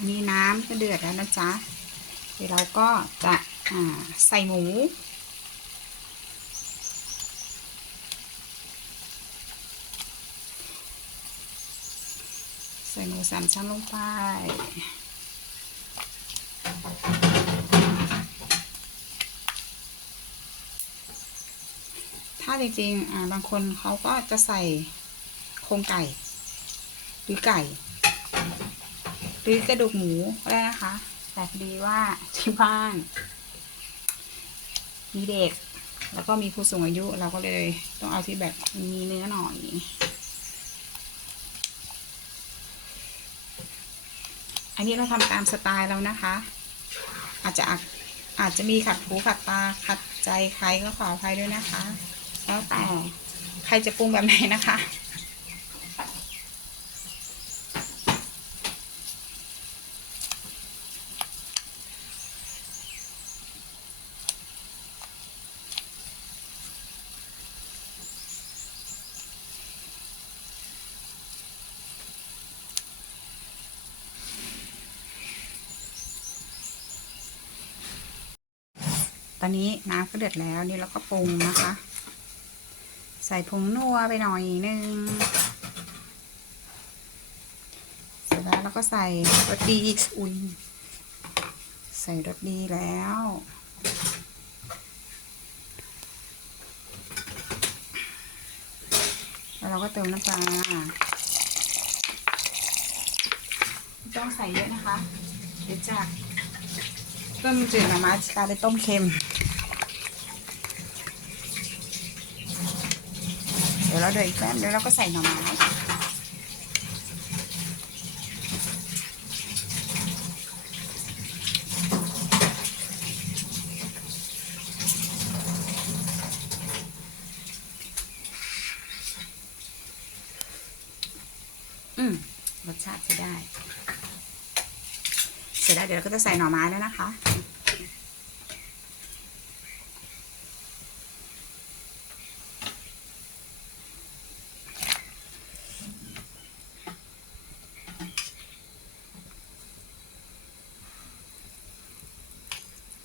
อันนี้น้ำก็เดือดแล้วนะจ๊ะ เดี๋ยวเราก็จะใส่หมู ใส่หมูสามชั้นลงไปถ้าจริงๆอ่าบางคนเขาก็จะใส่โครงไก่ หรือไก่ หรือกระดูกหมูก็ได้นะคะ แต่พอดีว่าที่บ้าน มีเด็ก แล้วก็มีผู้สูงอายุเราก็เลยต้องเอาที่แบบมีเนื้อหน่อยอันนี้เราทำตามสไตล์เรานะคะ อาจจะอาจจะมีขัดหูขัดตาขัดใจใครก็ขออภัยด้วยนะคะ แล้วแต่ใครจะปรุงแบบไหนนะคะ ตอนนี้น้ำก็เดือดแล้วนี่เราก็ปรุงนะคะ ใส่ผงนัวไปหน่อยนึงเสร็จแล้วเราก็ใส่รสดีอีกอุ่นใส่รสดีแล้วแล้วเราก็เติมน้ำปลาไม่ต้องใส่เยอะนะคะ เดี๋ยวจะ ต้มจืดหน่อไม้กลายเป็นต้มเค็ม เดี๋ยวเราเดือดอีกแป๊บเดี๋ยวเราก็ใส่หน่อไม้อืมรสชาติจะได้ สร็จแล้วเดี๋ยวเราก็จะใส่หน่อไม้แล้วนะคะ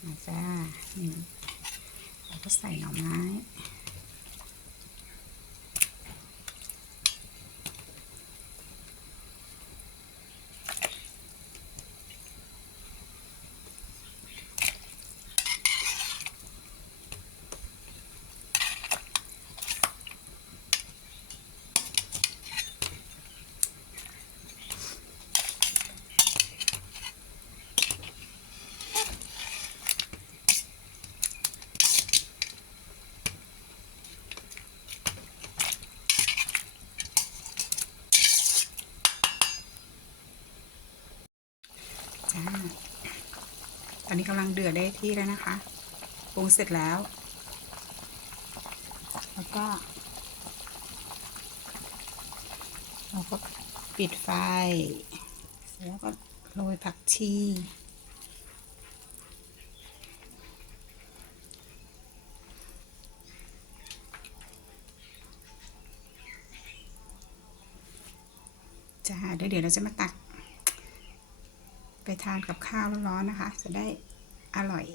มาจ้าเราก็ใส่หน่อไม้ ตอนนี้กำลังเดือดได้ที่แล้วนะคะปรุงเสร็จแล้ว แล้วก็ เราก็ปิดไฟ แล้วก็โรยผักชีจ้าเดี๋ยวเดี๋ยวเราจะมาตัก ไปทานกับข้าวร้อนๆนะคะ จะได้อร่อย